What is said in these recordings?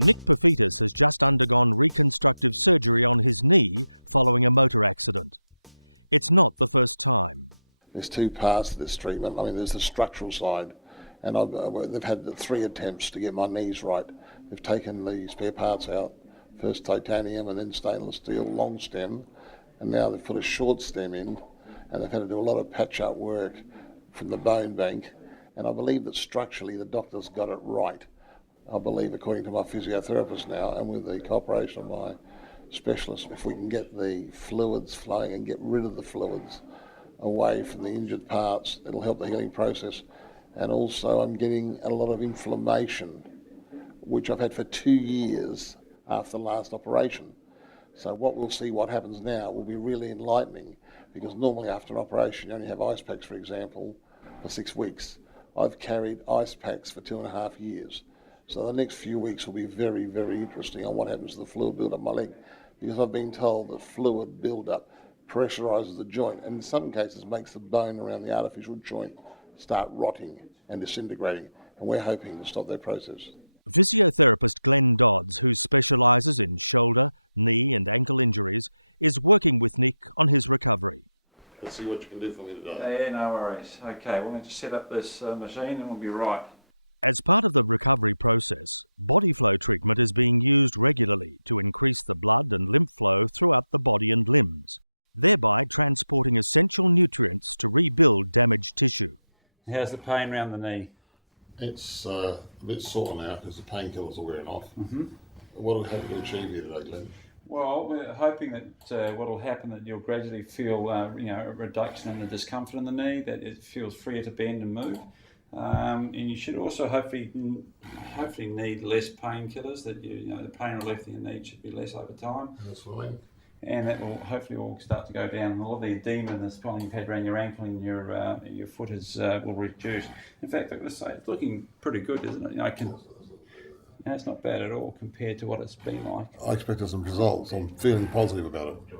Nick Pafitas has just undergone reconstructive surgery on his knee following a motor accident. It's not the first time. There's two parts to this treatment. I mean, there's the structural side, and they've had 3 attempts to get my knees right. They've taken the spare parts out, first titanium and then stainless steel long stem, and now they've put a short stem in, and they've had to do a lot of patch-up work from the bone bank, and I believe that structurally the doctor's got it right. I believe, according to my physiotherapist now, and with the cooperation of my specialist, if we can get the fluids flowing and get rid of the fluids away from the injured parts, it'll help the healing process. And also I'm getting a lot of inflammation, which I've had for 2 years after the last operation. So we'll see what happens now will be really enlightening, because normally after an operation you only have ice packs, for example, for 6 weeks. I've carried ice packs for 2.5 years. So the next few weeks will be very, very interesting on what happens to the fluid build-up in my leg, because I've been told that fluid build-up pressurises the joint, and in some cases makes the bone around the artificial joint start rotting and disintegrating, and we're hoping to stop that process. Physiotherapist Glenn Dodds, who specialises in shoulder, knee and ankle injuries, is working with Nick on his recovery. Let's see what you can do for me today. Yeah, no worries. Okay, we're going to set up this machine and we'll be right. As part of the recovery process, Bodyflow treatment is being used regularly to increase the blood and lymph flow throughout the body and limbs, thereby transporting essential nutrients to rebuild damaged tissue. How's the pain around the knee? It's a bit sore now because the painkillers are wearing off. Mm-hmm. What do we have to achieve here today, Glenn? Well, we're hoping that what will happen that you'll gradually feel a reduction in the discomfort in the knee, that it feels freer to bend and move. And you should also hopefully need less painkillers. That the pain relief that you need should be less over time. That's fine. And that will hopefully all start to go down. And a lot of the edema and the swelling you've had around your ankle and your foot will reduce. In fact, I'm going to say it's looking pretty good, isn't it? It's not bad at all compared to what it's been like. I expected some results. I'm feeling positive about it.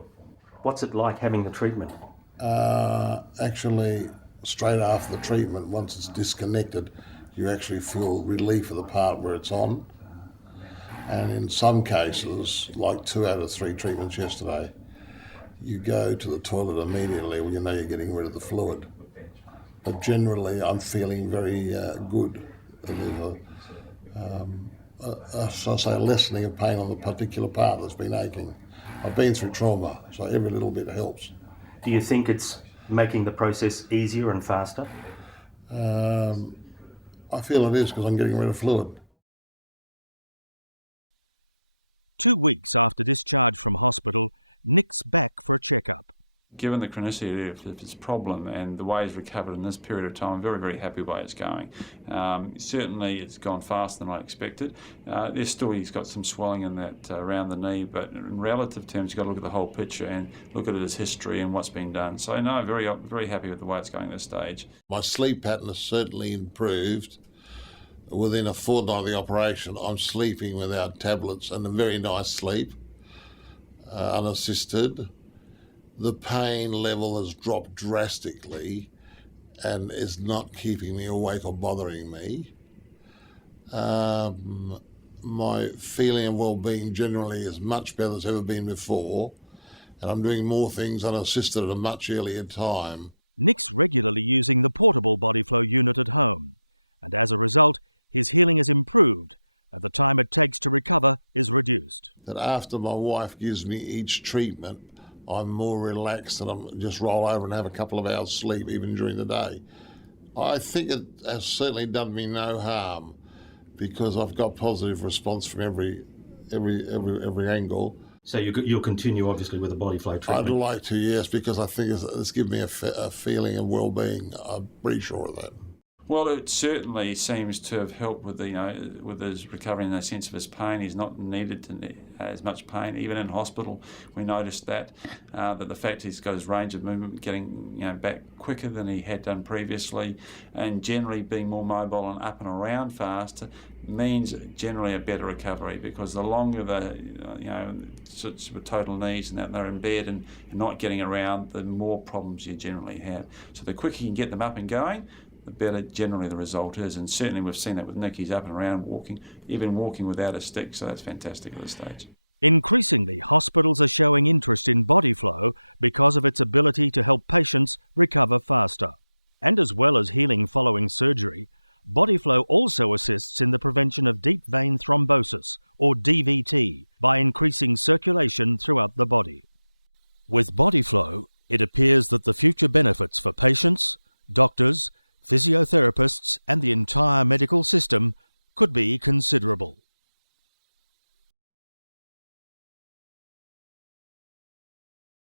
What's it like having the treatment? Actually, straight after the treatment, once it's disconnected, you actually feel relief of the part where it's on. And in some cases, like 2 out of 3 treatments yesterday, you go to the toilet immediately when you know you're getting rid of the fluid. But generally, I'm feeling very good. There's a lessening of pain on the particular part that's been aching. I've been through trauma, so every little bit helps. Do you think it's making the process easier and faster? I feel it is because I'm getting rid of fluid. 2 weeks after discharge from hospital, Nick's back for a checkup. Given the chronicity of his problem and the way he's recovered in this period of time, I'm very, very happy with the way it's going. Certainly it's gone faster than I expected. He's got some swelling in that around the knee, but in relative terms, you've got to look at the whole picture and look at his history and what's been done. So no, very, very happy with the way it's going at this stage. My sleep pattern has certainly improved. Within a fortnight of the operation, I'm sleeping without tablets and a very nice sleep, unassisted. The pain level has dropped drastically and is not keeping me awake or bothering me. My feeling of well-being generally is much better than it's ever been before, and I'm doing more things unassisted at a much earlier time. Nick's regularly using the portable Bodyflow unit at home, and as a result, his healing has improved and the time it takes to recover is reduced. That after my wife gives me each treatment, I'm more relaxed and I'm just roll over and have a couple of hours sleep even during the day. I think it has certainly done me no harm because I've got positive response from every angle. So you'll continue obviously with the Bodyflow treatment? I'd like to, yes, because I think it's given me a feeling of well-being. I'm pretty sure of that. Well, it certainly seems to have helped with with his recovery in the sense of his pain. He's not needed to as much pain, even in hospital. We noticed that the fact he's got his range of movement getting back quicker than he had done previously, and generally being more mobile and up and around faster means generally a better recovery, because the longer the with total knees and that they're in bed and not getting around, the more problems you generally have. So the quicker you can get them up and going, the better generally the result is. And certainly we've seen that with Nick. He's up and around walking, even walking without a stick, so that's fantastic at this stage. Increasingly, hospitals are showing interest in Bodyflow because of its ability to help patients recover faster. And as well as healing following surgery, Bodyflow also assists in the prevention of deep vein thrombosis, or DVT, by increasing circulation throughout the body. With Bodyflow, it appears that the future benefits for patients, doctors, physiotherapists, and the entire medical system could be considerable.